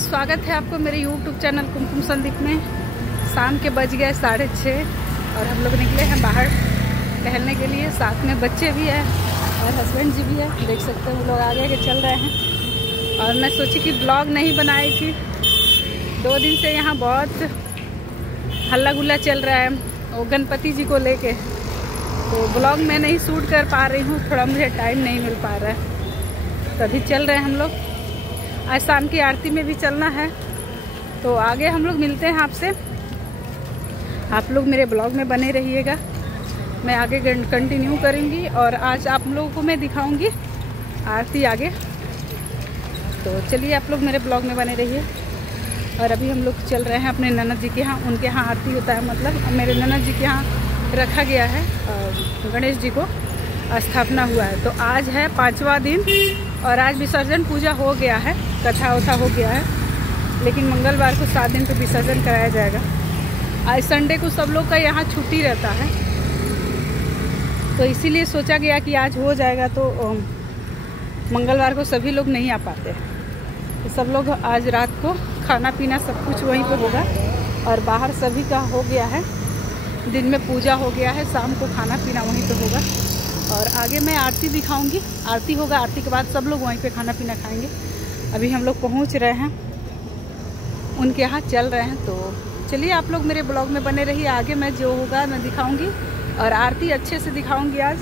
Guys, स्वागत है आपको मेरे YouTube चैनल कुमकुम संदीप में। शाम के बज गए 6:30 और हम लोग निकले हैं बाहर टहलने के लिए। साथ में बच्चे भी हैं और हस्बैंड जी भी है, देख सकते हैं वो लोग आगे के चल रहे हैं। और मैं सोची कि ब्लॉग नहीं बनाई थी, 2 दिन से यहाँ बहुत हल्ला गुल्ला चल रहा है वो गणपति जी को लेके, तो ब्लॉग मैं नहीं शूट कर पा रही हूँ, थोड़ा मुझे टाइम नहीं मिल पा रहा है। तभी चल रहे हैं हम लोग। आज शाम की आरती में भी चलना है, तो आगे हम लोग मिलते हैं आपसे। आप लोग मेरे ब्लॉग में बने रहिएगा, मैं आगे कंटिन्यू करूँगी और आज आप लोगों को मैं दिखाऊंगी आरती आगे। तो चलिए आप लोग मेरे ब्लॉग में बने रहिए। और अभी हम लोग चल रहे हैं अपने ननद जी के यहाँ, उनके यहाँ आरती होता है, मतलब मेरे ननद जी के यहाँ रखा गया है और गणेश जी को स्थापना हुआ है। तो आज है 5वां दिन और आज विसर्जन पूजा हो गया है, कथा वथा हो गया है, लेकिन मंगलवार को 7 दिन पे विसर्जन कराया जाएगा। आज संडे को सब लोग का यहाँ छुट्टी रहता है, तो इसीलिए सोचा गया कि आज हो जाएगा। तो मंगलवार को सभी लोग नहीं आ पाते, तो सब लोग आज रात को खाना पीना सब कुछ वहीं पे होगा और बाहर सभी का हो गया है। दिन में पूजा हो गया है, शाम को खाना पीना वहीं पे होगा और आगे मैं आरती दिखाऊंगी। आरती होगा, आरती के बाद सब लोग वहीं पे खाना पीना खाएंगे। अभी हम लोग पहुंच रहे हैं, उनके यहाँ चल रहे हैं। तो चलिए आप लोग मेरे ब्लॉग में बने रहिए, आगे मैं जो होगा मैं दिखाऊंगी और आरती अच्छे से दिखाऊंगी आज।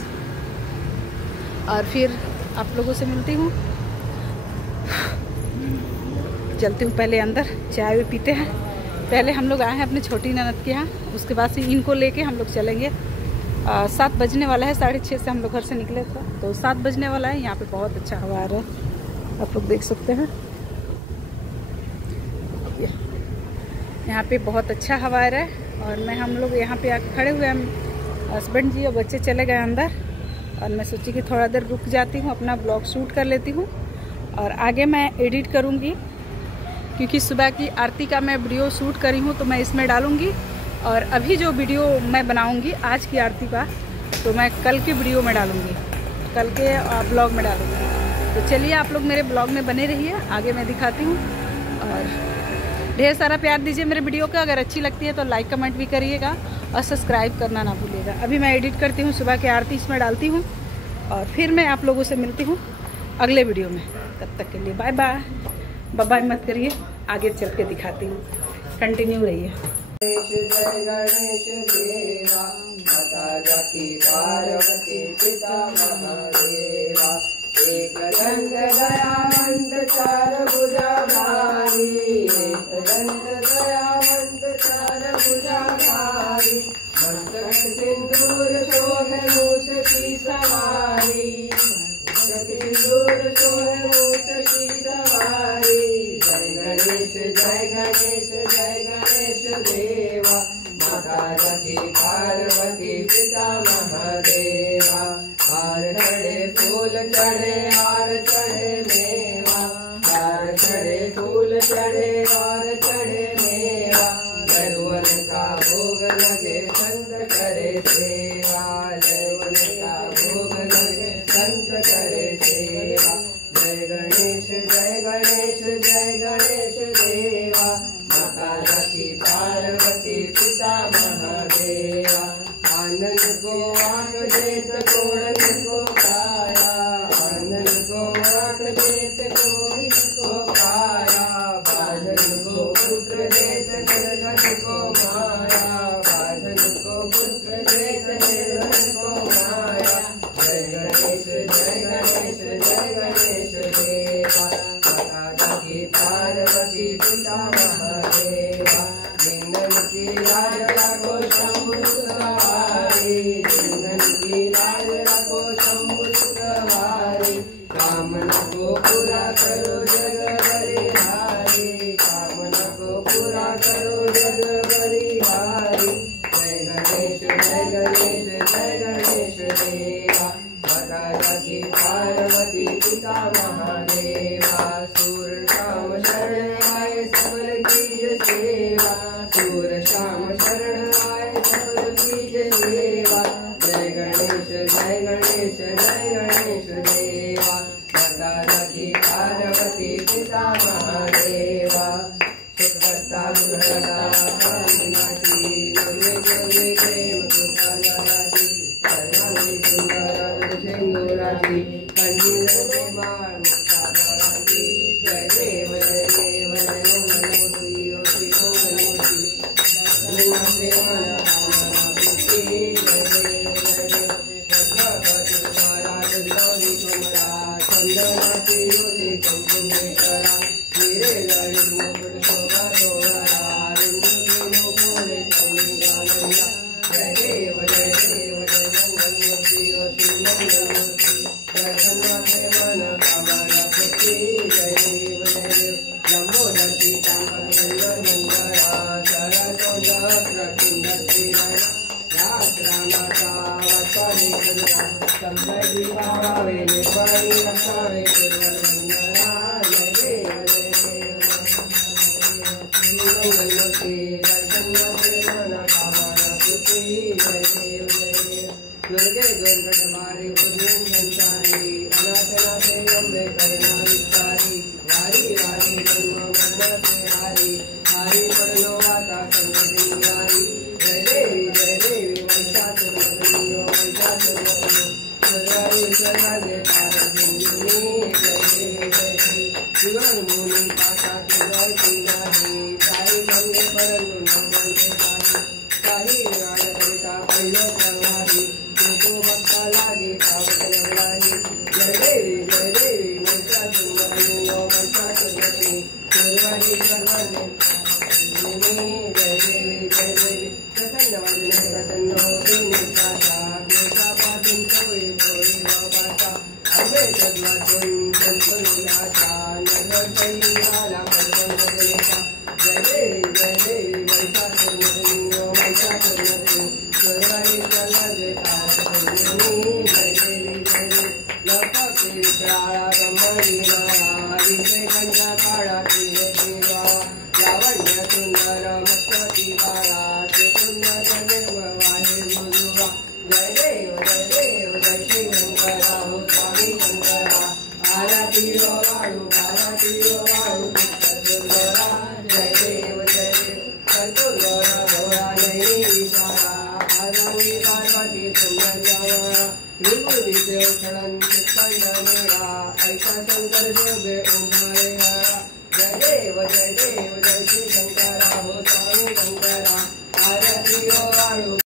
और फिर आप लोगों से मिलती हूँ, चलती हूँ पहले अंदर, चाय पीते हैं। पहले हम लोग आए हैं अपने छोटी ननद के यहाँ, उसके बाद से इनको लेके हम लोग चलेंगे। 7 बजने वाला है, 6:30 से हम लोग घर से निकले थे, तो 7 बजने वाला है। यहाँ पे बहुत अच्छा हवा आ रहा है, आप लोग देख सकते हैं। यहाँ पे बहुत अच्छा हवा आ रहा है और हम लोग यहाँ पे आके खड़े हुए हैं। हस्बैंड जी और बच्चे चले गए अंदर और मैं सोची कि थोड़ा देर रुक जाती हूँ, अपना ब्लॉग शूट कर लेती हूँ और आगे मैं एडिट करूँगी, क्योंकि सुबह की आरती का मैं वीडियो शूट करी हूँ तो मैं इसमें डालूँगी। और अभी जो वीडियो मैं बनाऊंगी आज की आरती का, तो मैं कल की वीडियो में डालूंगी, कल के ब्लॉग में डालूंगी। तो चलिए आप लोग मेरे ब्लॉग में बने रहिए, आगे मैं दिखाती हूँ। और ढेर सारा प्यार दीजिए मेरे वीडियो का, अगर अच्छी लगती है तो लाइक कमेंट भी करिएगा और सब्सक्राइब करना ना भूलिएगा। अभी मैं एडिट करती हूँ, सुबह की आरती इसमें डालती हूँ और फिर मैं आप लोगों से मिलती हूँ अगले वीडियो में। तब तक के लिए बाय बाय। बाय मत करिए, आगे चल के दिखाती हूँ, कंटिन्यू रहिए। जय गणेश देवा, माता जाकी पार्वती पिता महादेवा। एक दंत दयावंत चार भुजाधारी, एक दंत दयावंत चार भुजाधारी। मस्तक सिंदूर शोभे मूस की सवारी, मस्तक सिंदूर शोभे मूस की सवारी। जय गणेश जय गणेश जय गणेश देवा, माता जाकी पार्वती पिता महादेवा। हार चढ़े फूल चढ़े हार चढ़े मेवा, हार चढ़े फूल चढ़े हार चढ़े मेवा। जयवन का भोग लगे संत करे सेवा, जयवन का भोग लगे संत करे सेवा। जय गणेश जय गणेश जय गणेश देवा, माता जाकी पार्वती पिता महादेवा। आनंद को आंख देत कोड़न को काया, आनंद को आंख देत कोड़न को काया। बाधन को पुत्र देत निर्धन को माया, बाधन को पुत्र देत निर्धन को माया। जय गणेश जय गणेश जय गणेश देवा, माता जाकी पार्वती पिता महादेवा। लिंगन की लाज रखो शंभु सवारी, लिंगन की लाज रखो शंभु सवारी। कामना को पूरा करो जग बलिहारी, कामना को पूरा करो जग बलिहारी। जय गणेश जय गणेश जय गणेश देवा, माता जाकी पार्वती पिता महादेवा। सूर शाम शरण आए सबल कीज सेवा, सूर शाम शरण आए सबल कीज सेवा। जय गणेश जय गणेश जय गणेश देवा, माता जाकी पार्वती पिता पिता महादेवा सुखकर्ता दुर्हरता कालविनाशी योगे योगे प्रेम कृपानाशी सर्वांगी सुंदर सिंदूराशी कंदील प्रेमाळ मुक्ताराशी जय देव जय देव जय मंगलमूर्ती योगी मंगलमूर्ती नमस्ते मन कामना पुष्टि जय देव जय देव भगवती महाराज गौरी कुमरा चंदनाची योगी कुंकुमेश्वरा हिरे ललित मुकुट शोभा शोभरा रुंदुकी मुकुरे चंद्रिका जय देव जय देव जय मंगलमूर्ती योगी मंगलमूर्ती दर्शन मात्रे मन कामना पुष्टि जय देव जय देव लंबोदर पीतांबर मंगला सरसोदर किंदत्रिनयना रामाचा वत्सले करुणा संपदी भावे निर्वाणी रक्षावे कुर्वन्वन्दना जय देव मंगलमूर्ति दर्शन मात्रे मन कामना पुष्टि जय देव जय देव दुर्गे दुर्गट मारी पुण्यं संसारी अनाथनाथे अम्बे करुणा विस्तारी वारी वारी जन्म मरण से हारी हारी पड़नो वाता संगतिंगारी जय देवी महिषासुरमर्दिनी महिषासुरमर्दिनी सर्वारी सर्वांगे पारसिंगिनी जय देवी शिवन मुनि पासा किंवायची नाही काही मंगे परंतु न बनते काही विराड करिता पहिलो सांगारी तुझो भक्ता लागे पावत नवलाही जय देवी महिषासुरमर्दिनी महिषासुरमर्दिनी सर्वारी सर्वांगे जय देवी प्रसन्न वाजने प्रसन्न होती निष्ठाचा केशापासून चवळी चवळी बाबाचा अभे सद्वातून संतुलिलाचा नगर सैनिकाला पडपण बदलेचा जय देवी महिषासुरमर्दिनी महिषासुरमर्दिनी सर्वारी सर्वांगे पारसिंगिनी जय देवी लपके विक्राळा ब्रह्मणी माया विषय कंठा काळा त्रिनेत्री बाळा लावण्य सुंदर मस्तकी बाळा ते पुण्य जन्म वाहे गुरुवा जय देव जय श्री शंकरा हो स्वामी शंकरा आरती रो वाळू दुर्गरा जय देव संतुर्गरा भोळा नैनी विशाला आरंगी पार्वती सुंदर जावळा विभूतीचे क्षण चित्तंड मेळा ऐका शंकर देव उभारे जय देव जय श्री शंकरा हो स्वामी शंकरा आरती रो वाळू